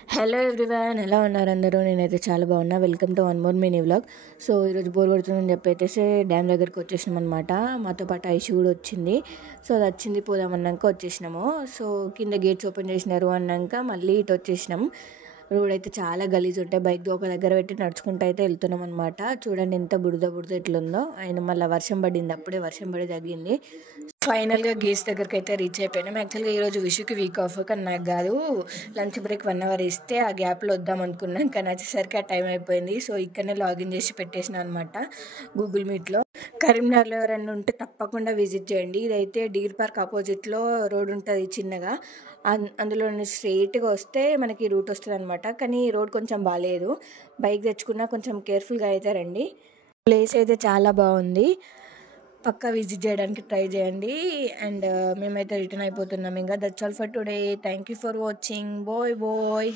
Hello everyone, ఎలా ఉన్నారు అందరూ? నేనైతే చాలా బాగున్నా. Welcome to one more mini vlog. So ఈరోజు బోర్ కొడుతుందని చెప్పేసి డ్యామ్ దగ్గరికి వచ్చేసినాం అనమాట. మాతో పాటు ఐషు కూడా వచ్చింది. సో అది వచ్చింది పోదామన్నాక వచ్చేసినాము. సో కింద గేట్స్ ఓపెన్ చేసినారు అన్నాక మళ్ళీ ఇటు వచ్చేసినాం. రోడ్ అయితే చాలా గలీజ్ ఉంటాయి. బైక్ ఒక దగ్గర పెట్టి నడుచుకుంటూ అయితే వెళ్తున్నాం అనమాట. చూడండి ఎంత బురద బురద ఎట్లుందో. ఆయన మళ్ళీ వర్షం పడింది, అప్పుడే వర్షం పడి తగ్గింది. ఫైనల్గా గేట్స్ దగ్గరికి అయితే రీచ్ అయిపోయినాం. యాక్చువల్గా ఈరోజు విషుకి వీక్ ఆఫ్, కానీ నాకు కాదు. లంచ్ బ్రేక్ 1 అవర్ ఇస్తే ఆ గ్యాప్లో వద్దాం అనుకున్నాం, కానీ వచ్చేసరికి ఆ టైం అయిపోయింది. సో ఇక్కడనే లాగిన్ చేసి పెట్టేసిన అనమాట గూగుల్ మీట్లో. కరీంనగర్లో ఎవరైనా ఉంటే తప్పకుండా విజిట్ చేయండి. ఇదైతే డీర్ పార్క్ ఆపోజిట్లో రోడ్ ఉంటుంది చిన్నగా. అందులో స్ట్రైట్గా వస్తే మనకి రూట్ వస్తుంది అనమాట. కానీ ఈ రోడ్ కొంచెం బాగాలేదు. బైక్ తెచ్చుకున్నా కొంచెం కేర్ఫుల్గా అయితే రండి. ప్లేస్ అయితే చాలా బాగుంది. పక్కా విజిట్ చేయడానికి ట్రై చేయండి. అండ్ మేమైతే రిటర్న్ అయిపోతున్నాం ఇంకా. That's all for today. Thank you for watching. Bye bye.